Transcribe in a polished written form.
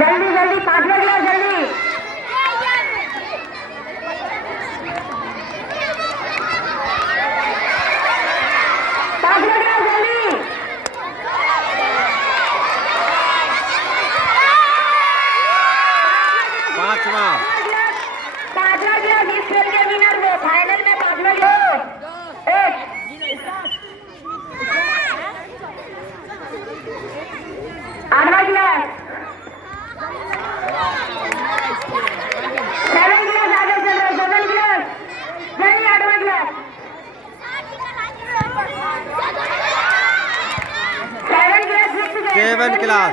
जल्दी जल्दी 5 बज गया, जल्दी 5 बज गया, जल्दी 5 बज गया। इस खेल के विनर वो फाइनल में 5 बज गया। 8 बज गया। 7 गिलास आगे चल रहे, 7 गिलास जल्दी 8 बज गया। 7 गिलास 7 क्लास